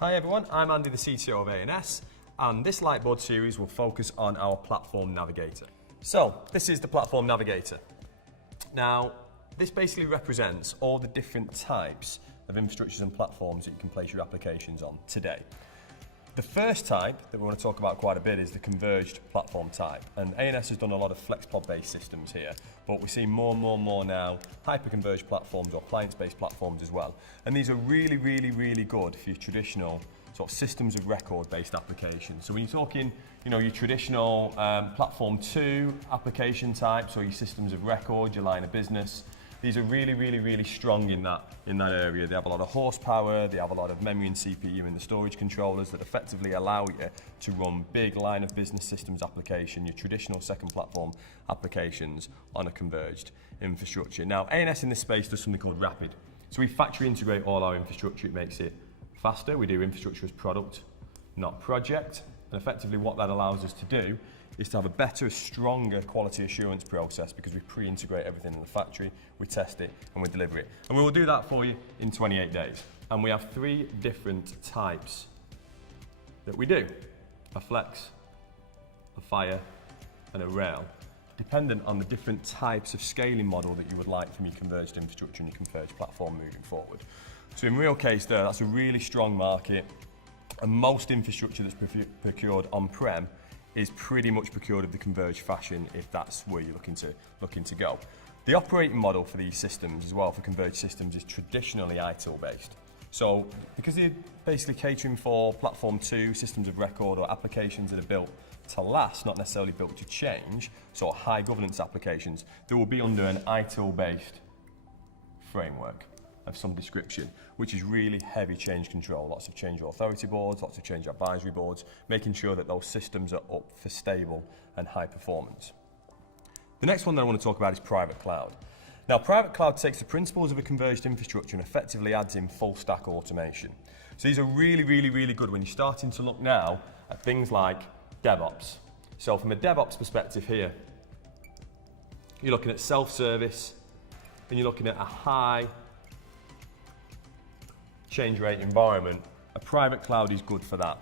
Hi everyone, I'm Andy, the CTO of ANS, and this Lightboard series will focus on our Platform Navigator. So, this is the Platform Navigator. Now, this basically represents all the different types of infrastructures and platforms that you can place your applications on today. The first type that we want to talk about quite a bit is the Converged Platform type, and ANS has done a lot of FlexPod-based systems here, but we see more and more now hyper-converged platforms or client-based platforms as well. And these are really good for your traditional sort of systems of record-based applications. So when you're talking, your traditional Platform 2 application types, or your systems of record, your line of business, these are really strong in that area. They have a lot of horsepower, they have a lot of memory and CPU in the storage controllers that effectively allow you to run big line of business systems application, your traditional second platform applications on a converged infrastructure. Now, ANS in this space does something called Rapid. So we factory integrate all our infrastructure. It makes it faster. We do infrastructure as product, not project. And effectively what that allows us to do is to have a better, stronger quality assurance process because we pre-integrate everything in the factory, we test it, and we deliver it. And we will do that for you in 28 days. And we have 3 different types that we do: a flex, a fire, and a rail, dependent on the different types of scaling model that you would like from your converged infrastructure and your converged platform moving forward. So in real case there, that's a really strong market, and most infrastructure that's procured on-prem is pretty much procured of the converged fashion if that's where you're looking to go. The operating model for these systems as well, for converged systems, is traditionally ITIL based. So because they're basically catering for Platform 2 systems of record or applications that are built to last, not necessarily built to change, so high governance applications, they will be under an ITIL based framework of some description, which is really heavy change control, lots of change authority boards, lots of change advisory boards, making sure that those systems are up for stable and high performance. The next one that I want to talk about is private cloud. Now, private cloud takes the principles of a converged infrastructure and effectively adds in full stack automation. So these are really good when you're starting to look now at things like DevOps. So from a DevOps perspective here, you're looking at self-service, and you're looking at a high change rate environment. A private cloud is good for that.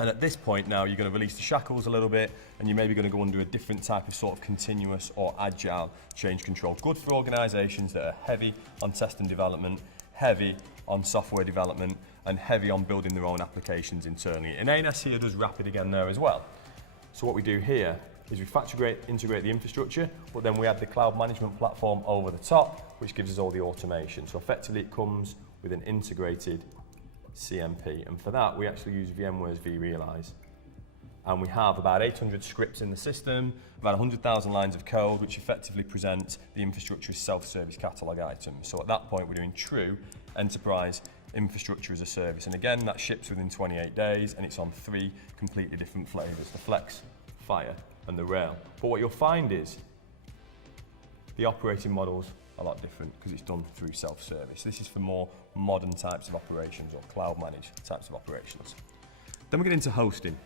And at this point now, you're going to release the shackles a little bit, and you're maybe going to go under a different type of sort of continuous or agile change control. Good for organizations that are heavy on test and development, heavy on software development, and heavy on building their own applications internally. And ANS here does Rapid again there as well. So what we do here is we integrate the infrastructure, but then we add the cloud management platform over the top, which gives us all the automation. So effectively it comes with an integrated CMP, and for that we actually use VMware's vRealize. And we have about 800 scripts in the system, about 100,000 lines of code, which effectively present the infrastructure as self-service catalog items. So at that point we're doing true enterprise infrastructure as a service. And again, that ships within 28 days, and it's on 3 completely different flavors: the flex, fire, and the rail. But what you'll find is the operating models a lot different because it's done through self-service. This is for more modern types of operations or cloud managed types of operations. Then we get into hosting.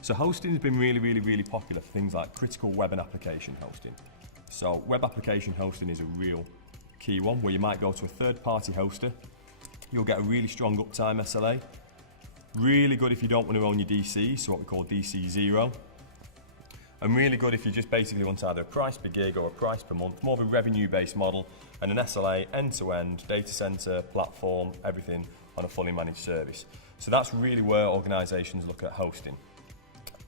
So hosting has been really popular for things like critical web and application hosting. So web application hosting is a real key one, where you might go to a third-party hoster. You'll get a really strong uptime SLA. Really good if you don't want to own your DC, so what we call DC 0. And really good if you just basically want either a price per gig or a price per month, more of a revenue-based model, and an SLA end-to-end, data center, platform, everything on a fully managed service. So that's really where organizations look at hosting.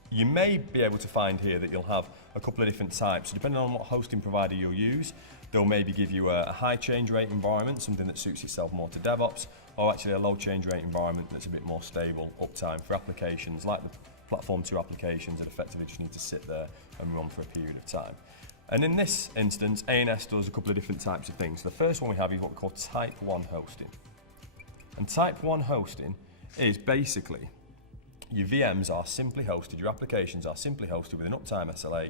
You may be able to find here that you'll have a couple of different types. So depending on what hosting provider you'll use, they'll maybe give you a high change rate environment, something that suits itself more to DevOps, or actually a low change rate environment that's a bit more stable uptime for applications like the Platform 2 applications that effectively just need to sit there and run for a period of time. And in this instance, ANS does a couple of different types of things. The first one we have is what we call Type 1 hosting. And Type 1 hosting is basically your VMs are simply hosted, your applications are simply hosted with an uptime SLA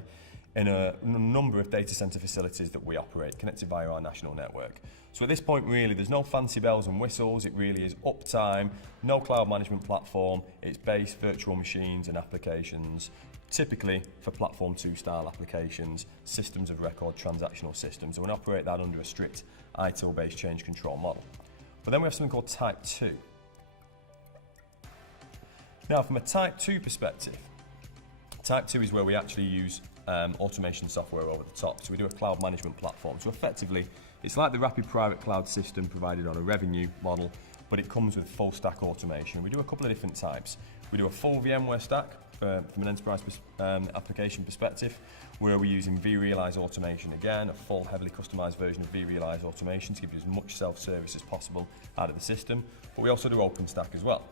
in a number of data center facilities that we operate, connected via our national network. So at this point, really, there's no fancy bells and whistles. It really is uptime, no cloud management platform. It's base virtual machines and applications, typically for Platform 2 style applications, systems of record, transactional systems. And we operate that under a strict ITIL-based change control model. But then we have something called Type 2. Now, from a Type 2 perspective, Type 2 is where we actually use automation software over the top. So we do a cloud management platform. So effectively, it's like the rapid private cloud system provided on a revenue model, but it comes with full stack automation. We do a couple of different types. We do a full VMware stack from an enterprise application perspective, where we're using vRealize automation again, a full heavily customized version of vRealize automation to give you as much self-service as possible out of the system. But we also do OpenStack as well.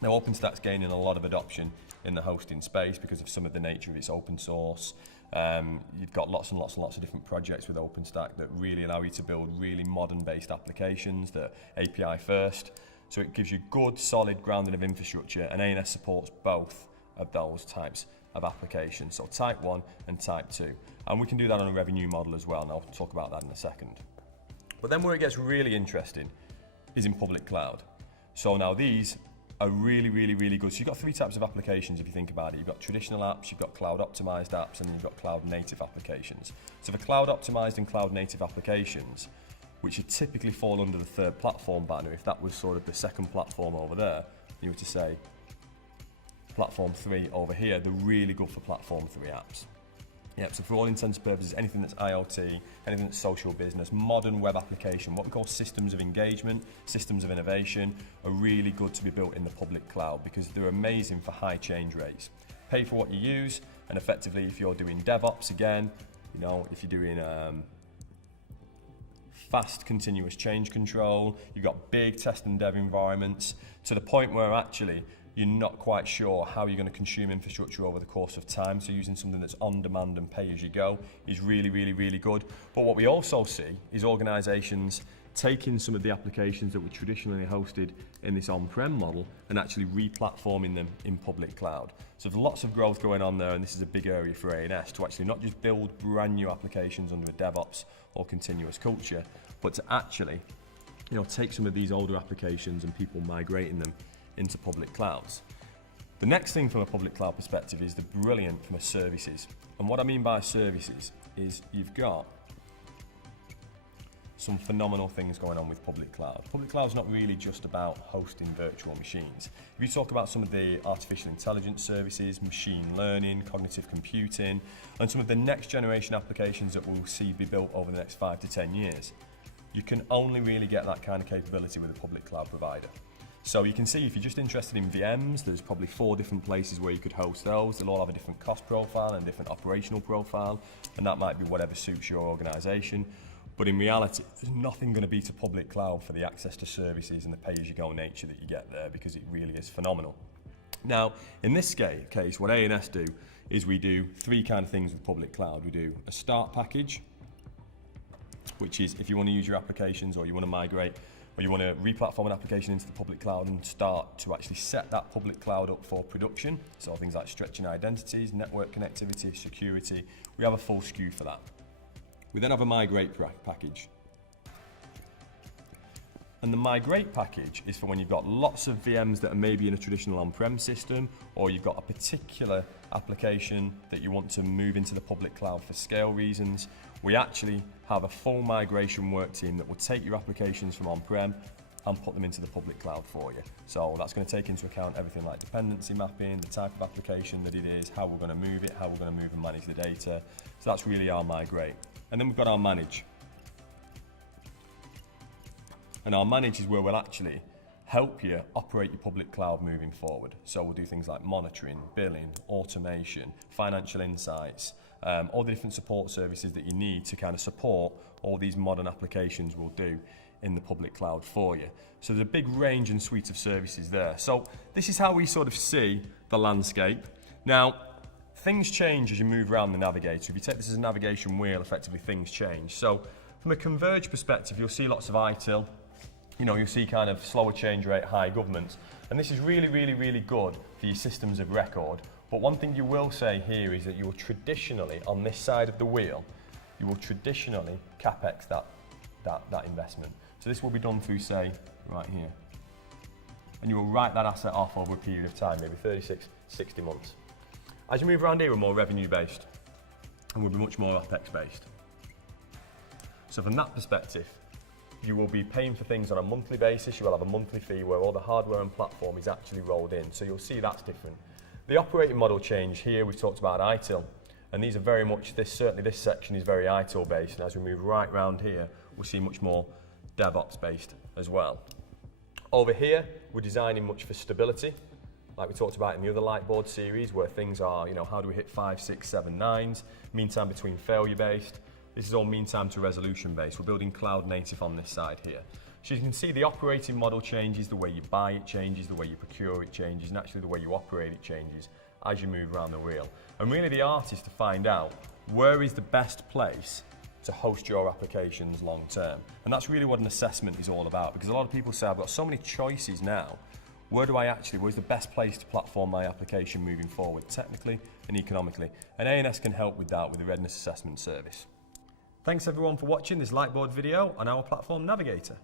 Now, OpenStack's gaining a lot of adoption in the hosting space because of some of the nature of its open source. You've got lots and lots and lots of different projects with OpenStack that really allow you to build really modern-based applications that are API first. So it gives you good, solid grounding of infrastructure, and ANS supports both of those types of applications, so Type 1 and Type 2. And we can do that on a revenue model as well, and I'll talk about that in a second. But then where it gets really interesting is in public cloud. So now these are really, really, really good. So you've got three types of applications if you think about it. You've got traditional apps, you've got cloud optimized apps, and then you've got cloud native applications. So for cloud optimized and cloud native applications, which would typically fall under the third platform banner, if that was sort of the second platform over there, you were to say platform 3 over here, they're really good for platform 3 apps. Yep, so for all intents and purposes, anything that's IoT, anything that's social business, modern web application, what we call systems of engagement, systems of innovation, are really good to be built in the public cloud because they're amazing for high change rates. Pay for what you use, and effectively if you're doing DevOps again, you know, if you're doing fast continuous change control, you've got big test and dev environments, to the point where actually you're not quite sure how you're going to consume infrastructure over the course of time. So using something that's on demand and pay as you go is really, really, really good. But what we also see is organizations taking some of the applications that were traditionally hosted in this on-prem model and actually re-platforming them in public cloud. So there's lots of growth going on there, and this is a big area for ANS to actually not just build brand new applications under a DevOps or continuous culture, but to actually, you know, take some of these older applications and people migrating them into public clouds. The next thing from a public cloud perspective is the brilliant from a services. And what I mean by services is you've got some phenomenal things going on with public cloud. Public cloud is not really just about hosting virtual machines. If you talk about some of the artificial intelligence services, machine learning, cognitive computing, and some of the next generation applications that we'll see be built over the next 5 to 10 years, you can only really get that kind of capability with a public cloud provider. So you can see if you're just interested in VMs, there's probably 4 different places where you could host those. They'll all have a different cost profile and different operational profile, and that might be whatever suits your organization. But in reality, there's nothing going to beat a public cloud for the access to services and the pay-as-you-go nature that you get there, because it really is phenomenal. Now, in this case, what ANS do is we do 3 kind of things with public cloud. We do a start package, which is if you want to use your applications or you want to migrate or you want to re-platform an application into the public cloud and start to actually set that public cloud up for production. So things like stretching identities, network connectivity, security. We have a full SKU for that. We then have a migrate package. And the migrate package is for when you've got lots of VMs that are maybe in a traditional on-prem system, or you've got a particular application that you want to move into the public cloud for scale reasons. We actually have a full migration work team that will take your applications from on-prem and put them into the public cloud for you. So that's going to take into account everything like dependency mapping, the type of application that it is, how we're going to move it, how we're going to move and manage the data. So that's really our migrate. And then we've got our manage. And our manage is where we'll actually help you operate your public cloud moving forward. So we'll do things like monitoring, billing, automation, financial insights, all the different support services that you need to kind of support all these modern applications we'll do in the public cloud for you. So there's a big range and suite of services there. So this is how we sort of see the landscape. Now, things change as you move around the navigator. If you take this as a navigation wheel, effectively things change. So from a converged perspective, you'll see lots of ITIL. You know, you'll see kind of slower change rate, high governance. And this is really, really, really good for your systems of record. But one thing you will say here is that you will traditionally, on this side of the wheel, you will traditionally CapEx that investment. So this will be done through, say, right here. And you will write that asset off over a period of time, maybe 36, 60 months. As you move around here, we're more revenue-based, and we'll be much more OpEx-based. So from that perspective, you will be paying for things on a monthly basis. You will have a monthly fee where all the hardware and platform is actually rolled in. So you'll see that's different. The operating model change here, we've talked about ITIL. And these are very much, certainly this section is very ITIL based. And as we move right round here, we'll see much more DevOps based as well. Over here, we're designing much for stability, like we talked about in the other Lightboard series, where things are, how do we hit 5, 6, 7, 9s, mean time between failure based. This is all mean time to resolution based. We're building cloud native on this side here. So you can see the operating model changes, the way you buy it changes, the way you procure it changes, and actually the way you operate it changes as you move around the wheel. And really the art is to find out where is the best place to host your applications long term. And that's really what an assessment is all about, because a lot of people say, I've got so many choices now, where's the best place to platform my application moving forward, technically and economically? And ANS can help with that with the Readiness Assessment Service. Thanks everyone for watching this Lightboard video on our Platform Navigator.